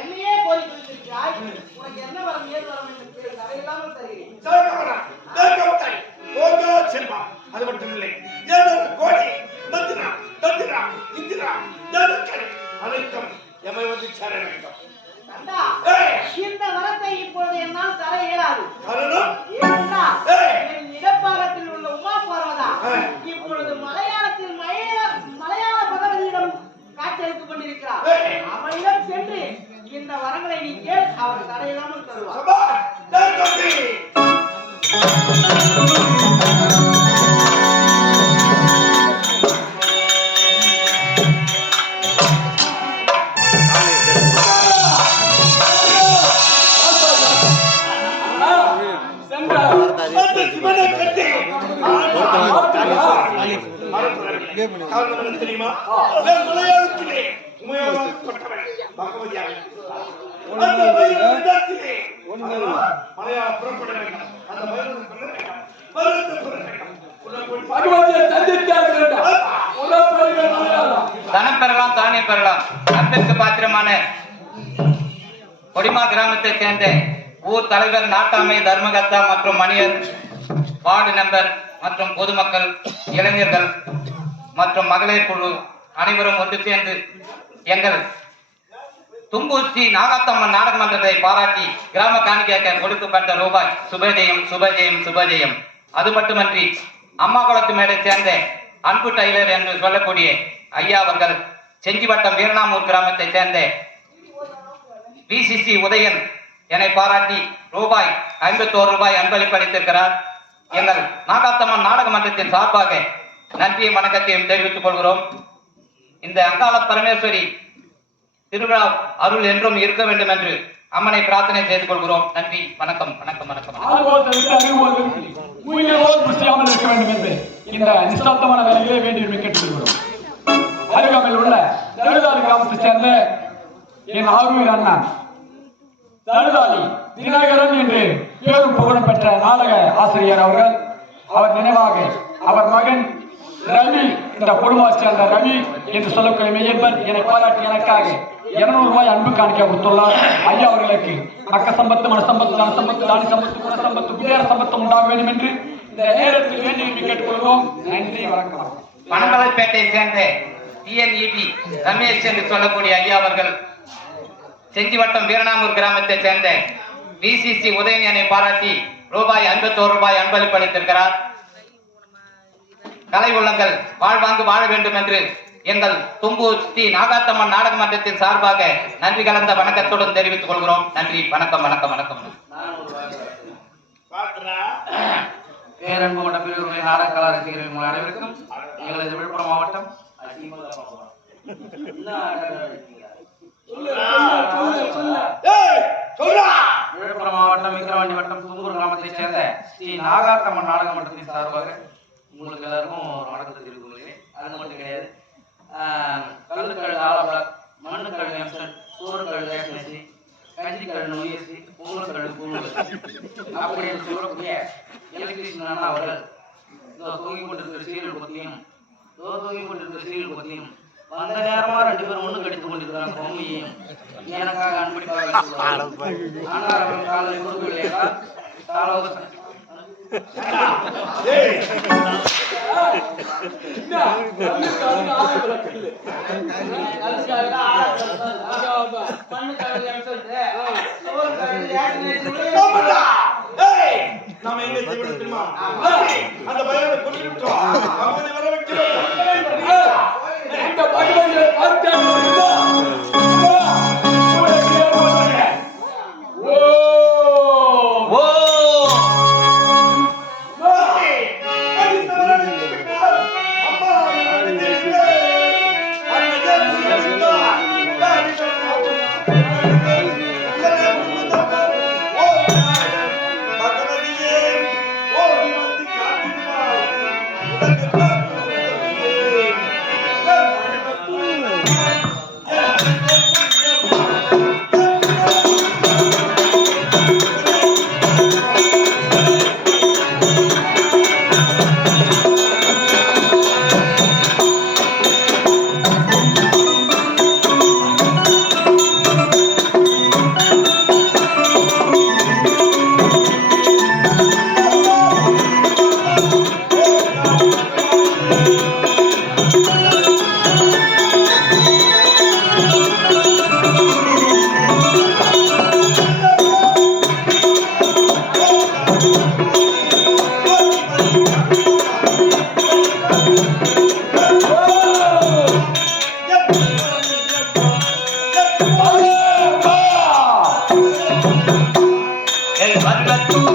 என்னையே கோரிக்கை வைத்திருக்கிறாய். உனக்கு என்ன வரம் ஏது வரம் என்று தடையில்லாமல் தருகிறேன். அது மட்டும் இல்லை, 7 கோடி மந்திரா தந்திரா இந்திரா தேவர்கள் அனைத்தும் எமை வந்து சேர வேண்டும். இந்த வரத்தை இப்பொழுது என்னால் தர இயலாது. காரணம் என் இடப்பாகத்தில் உள்ள உமா பார்வதா இப்பொழுது மலையாளத்தில் மலையாள பகவதியிடம் காட்சியளித்துக் கொண்டிருக்கிறார். அவனிடம் சென்று இந்த வரங்களை நீ கேள், அவர் தடையில்லாமல் தருவார். தெரியுமா? மலையாளத்திலே உமையாளப்பட்டவன் பகவதியாக அந்த மலையாளத்திலே மலையாள புறப்பட வேண்டும். அந்த தனம் பெறலாம், தானே பெறலாம். அன்பிற்கு பாத்திரமான கொடிமா கிராமத்தைச் சேர்ந்த ஊர் தலைவர், நாட்டாமை, தர்மகர்த்தா மற்றும் மணியர், வார்டு நம்பர் மற்றும் பொதுமக்கள், இளைஞர்கள் மற்றும் மகளிர் குழு அனைவரும் ஒன்று சேர்ந்து எங்கள் தும்பூச்சி நாகாத்தம்மன் நாடக மன்றத்தை பாராட்டி கிராம காணிக்கையாக கொடுக்கப்பட்ட ரூபாய் சுபஜெயம் சுபஜெயம் சுபஜெயம். அது மட்டுமன்றி அம்மா குளத்து மேடை சேர்ந்த அன்பு டைலர் என்று சொல்லக்கூடிய ஐயா அவர்கள் செஞ்சிவட்டம் வீரநாமூர் கிராமத்தை சேர்ந்த பிசிசி உதயன் என்னை பாராட்டி ரூபாய் 51 ரூபாய் அன்பளிப்பளித்திருக்கிறார். எங்கள் நாகாத்தம்மன் நாடக மன்றத்தின் சார்பாக நன்றியும் வணக்கத்தையும் தெரிவித்துக் கொள்கிறோம். இந்த அங்காள பரமேஸ்வரி திருவிழா அருள் என்றும் இருக்க வேண்டும் என்று அம்மனை பிரார்த்தனை செய்து கொள்கிறோம். நன்றி, வணக்கம் வணக்கம் வணக்கம். இருக்க வேண்டும் என்று இந்த நிஸ்தாந்தமான வேலைகளை வேண்டி கேட்டுக்கொள்கிறோம். அருகாமையில் உள்ள தழுதாரி கிராமத்தை சேர்ந்த என் ஆர்வீர் அண்ணா தழுதாரி தினகரன் என்று பேரும் புகழும் பெற்ற நாடக ஆசிரியர் அவர்கள், அவர் நினைவாக அவர் மகன் ரவி, இந்த குடும்பத்தை சேர்ந்த ரவி என்று சொல்லக்கூடிய மெய்யன்பன் என்னை பாராட்டி எனக்காக 200 ரூபாய் அன்பு காணிக்க கொடுத்துள்ளார். ஐயா அவர்களுக்கு மக்க சம்பத்து, மன சம்பத்து, தன சம்பத்து, தானி சம்பத்து, குண சம்பத்து, குபேர சம்பத்து உண்டாக வேண்டும் என்று இந்த நேரத்தில் வேண்டி கேட்டுக்கொள்கிறோம். நன்றி, வணக்கம். பனமலைப்பேட்டையை சேர்ந்த டிஎன்இபி ரமேஷ் என்று சொல்லக்கூடிய ஐயா அவர்கள் செஞ்சிவட்டம் வீரநாமூர் கிராமத்தை சேர்ந்த பிசிசி உதயன் என்னை பாராட்டி ரூபாய் 51 ரூபாய் அன்பளிப்பளித்திருக்கிறார். கலை உள்ளங்கள் வாழ்வாங்கு வாழ வேண்டும் என்று எங்கள் தும்பூர் ஸ்ரீ நாகாத்தம்மன் நாடக மன்றத்தின் சார்பாக நன்றி கலந்த வணக்கத்துடன் தெரிவித்துக் கொள்கிறோம். நன்றி, வணக்கம் வணக்கம் வணக்கம். பேரன்பு கொண்ட பிரிவுகளின் நாடக கலா ரசிகர்கள் அனைவருக்கும் எங்களது விழுப்புரம் மாவட்டம் விழுப்புரம் மாவட்டம் விக்கிரவாண்டி வட்டம் தும்பூர் கிராமத்தைச் சேர்ந்த ஸ்ரீ நாகாத்தம்மன் நாடக மன்றத்தின் சார்பாக உங்களுக்கு எல்லாருக்கும் ஒரு வணக்கத்தை தெரிவித்துக் கொள்கிறேன். அது மட்டும் கிடையாது, கல்லுக்கல் ஆலபிளாக், மண்ணுக்கல் எம்சன், சோறுக்கல் ரேஷனசி, கஞ்சிக்கல் நொய்யசி, பொங்கல்கல் பூங்கல் அப்படி என்று சொல்லக்கூடிய எலக்ட்ரிஷியன் அவர்கள் தூங்கி கொண்டிருக்கிற சீரியல் பற்றியும் வந்த நேரமா 2 பேரும் ஒண்ணு கடித்துக் கொண்டிருக்கிறாங்க. பொம்மையையும் எனக்காக அன்பளிப்பாக அண்ணாரவன் காலை கொடுக்கலையா நாம எங்க தெரியுமா? அந்த பையனை கொண்டுட்டோம். அவனை வர வைக்கிறோம். இந்த பகவானை பார்த்தா தங்கச்